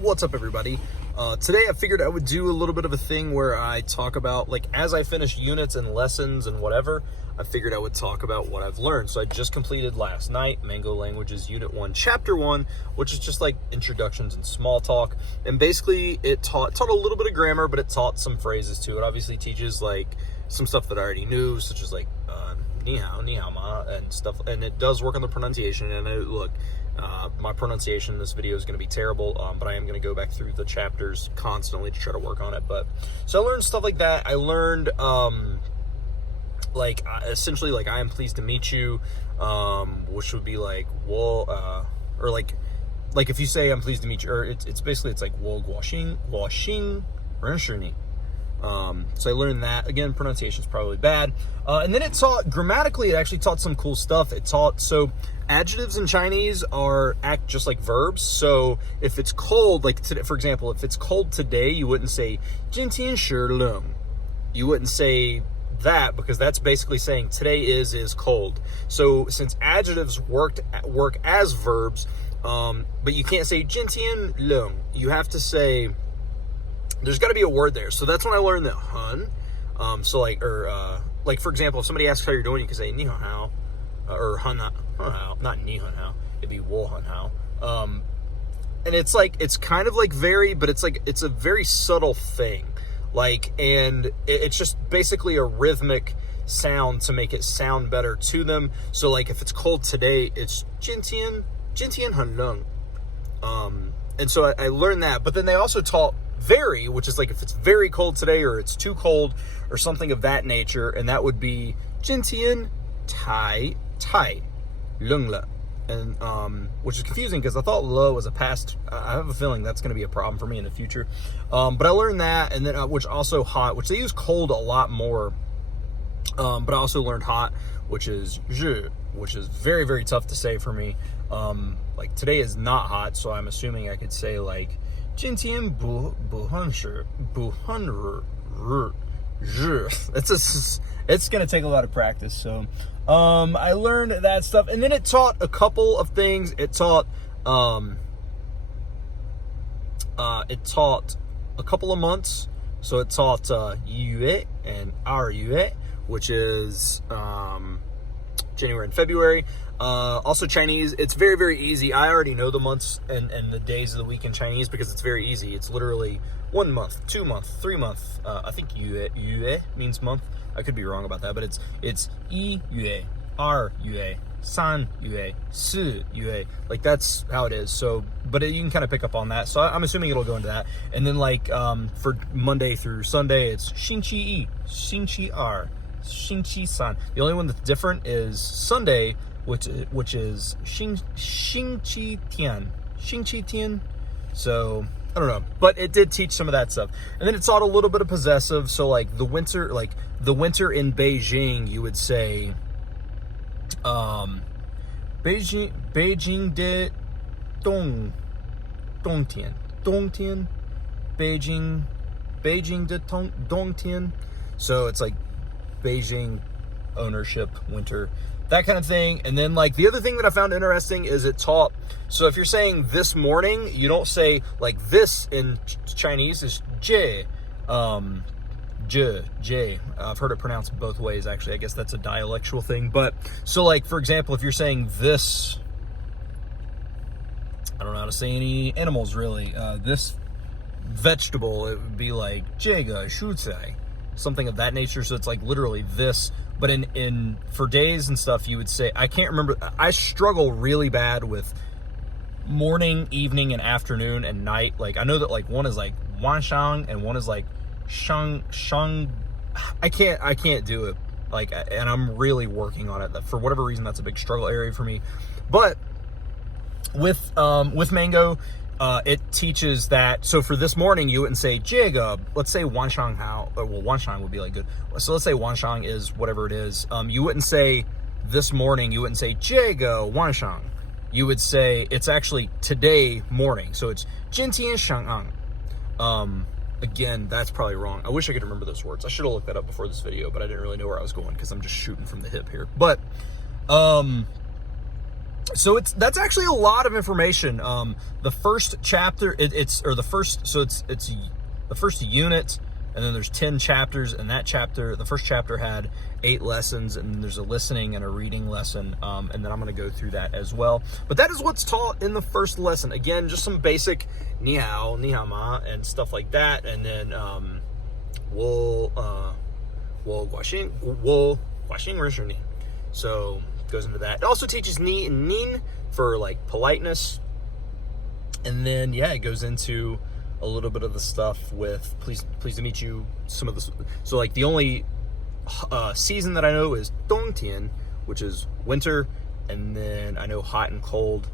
What's up, everybody? Today I figured I would do a little bit of a thing where I talk about, like, as I finish units and lessons and whatever, I figured I would talk about what I've learned. So I just completed last night Mango Languages Unit 1, Chapter 1, which is just like introductions and small talk. And basically it taught a little bit of grammar, but it taught some phrases too. It obviously teaches like some stuff that I already knew, such as like ni hao ma, and stuff. And it does work on the pronunciation. And look, my pronunciation in this video is going to be terrible, but I am going to go back through the chapters constantly to try to work on it. But so I learned stuff like that. I learned essentially like I am pleased to meet you, which would be like or like if you say I'm pleased to meet you, or it's basically it's like 我高兴认识你. So I learned that. Again, pronunciation is probably bad. And then it taught, grammatically, it actually taught some cool stuff. It taught, so adjectives in Chinese act just like verbs. So if it's cold, like today, for example, if it's cold today, you wouldn't say 今天是冷. You wouldn't say that, because that's basically saying today is cold. So since adjectives work as verbs, but you can't say 今天冷. You have to say, there's got to be a word there. So that's when I learned that hun. So like, like for example, if somebody asks how you're doing, you can say ni hao hao, or hun hao, not ni hun hao. It'd be wo hun hao. And it's like, it's kind of like but it's like, it's a very subtle thing. Like, and it's just basically a rhythmic sound to make it sound better to them. So like, if it's cold today, it's 今天很冷. And so I learned that, but then they also taught very, which is like if it's very cold today or it's too cold or something of that nature, and that would be 今天太冷了. And which is confusing because I thought lo was a past. I have a feeling that's going to be a problem for me in the future. But I learned that, and then which also hot, which they use cold a lot more. But I also learned hot, which is 热, which is very, very tough to say for me. Like today is not hot, so I'm assuming I could say like 今天不很热. It's gonna take a lot of practice. So I learned that stuff, and then it taught a couple of things. It taught a couple of months. So it taught 1月 and 2月, which is January and February. Also Chinese, it's very, very easy. I already know the months and the days of the week in Chinese because it's very easy. It's literally 1 month, 2 month, 3 month. I think 月 means month. I could be wrong about that, but it's 1月, 2月, 3月, 4月. Like that's how it is. So, but you can kind of pick up on that. So I'm assuming it'll go into that. And then like for Monday through Sunday, it's 星期一, 星期二, 星期三. The only one that's different is Sunday, which is 星期天. So I don't know, but it did teach some of that stuff. And then it taught a little bit of possessive. So like the winter in Beijing, you would say Beijing de Dongtian, Beijing de Dongtian. So it's like Beijing ownership, winter, that kind of thing. And then like the other thing that I found interesting is it taught, so if you're saying this morning, you don't say like this in Chinese is jie. Jie. I've heard it pronounced both ways, actually. I guess that's a dialectual thing. But so like, for example, if you're saying this, I don't know how to say any animals really, this vegetable, it would be like 这个蔬菜, something of that nature. So it's like literally this. But in for days and stuff, you would say, I can't remember. I struggle really bad with morning, evening, and afternoon and night. Like I know that like one is like wanshang and one is like shang. I can't do it. Like, and I'm really working on it. For whatever reason, that's a big struggle area for me. But with Mango, it teaches that. So for this morning, you wouldn't say 这个, let's say wanshang hao, well, wanshang would be like good. So let's say wanshang is whatever it is. You wouldn't say this morning, you wouldn't say 这个 wanshang. You would say it's actually today morning. So it's 今天上岸. Again, that's probably wrong. I wish I could remember those words. I should have looked that up before this video, but I didn't really know where I was going because I'm just shooting from the hip here. But So that's actually a lot of information. The first chapter, it's the first unit, and then there's 10 chapters, and the first chapter had 8 lessons, and there's a listening and a reading lesson, and then I'm going to go through that as well. But that is what's taught in the first lesson. Again, just some basic ni hao, ni hao ma, and stuff like that, and then wo guaxing ren shi ni. So goes into that. It also teaches ni and nin for like politeness, and then it goes into a little bit of the stuff with pleased to meet you. Some of the, so like the only season that I know is dongtian, which is winter, and then I know hot and cold,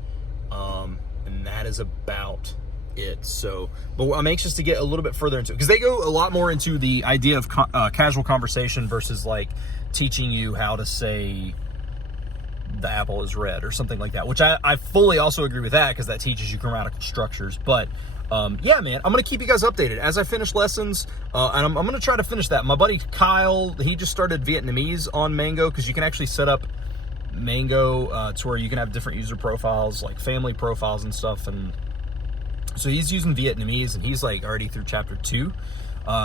and that is about it. So, but I'm anxious to get a little bit further into it, because they go a lot more into the idea of casual conversation versus like teaching you how to say the apple is red or something like that, which I fully also agree with that, because that teaches you grammatical structures. But yeah, man, I'm going to keep you guys updated as I finish lessons, and I'm going to try to finish that. My buddy Kyle, he just started Vietnamese on Mango, because you can actually set up Mango to where you can have different user profiles, like family profiles and stuff, and so he's using Vietnamese, and he's like already through chapter 2.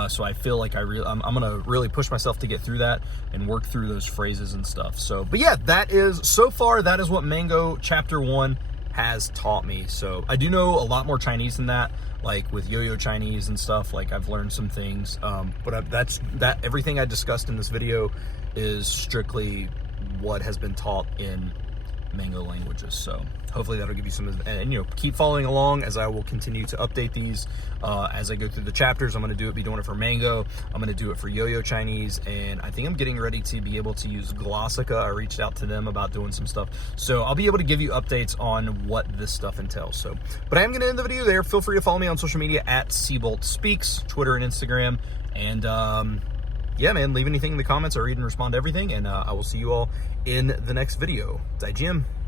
So I feel like I'm going to really push myself to get through that and work through those phrases and stuff. So, but yeah, that is what Mango chapter 1 has taught me. So I do know a lot more Chinese than that, like with Yo-Yo Chinese and stuff. Like I've learned some things, but everything I discussed in this video is strictly what has been taught in Mango languages. So hopefully that'll give you some, and keep following along as I will continue to update these as I go through the chapters. I'm going to be doing it for Mango, I'm going to do it for Yo-Yo Chinese, and I think I'm getting ready to be able to use Glossica. I reached out to them about doing some stuff, so I'll be able to give you updates on what this stuff entails. So, but I am going to end the video there. Feel free to follow me on social media at Seabolt Speaks, Twitter and Instagram, and yeah, man, leave anything in the comments. I read and respond to everything, and I will see you all in the next video. 再见.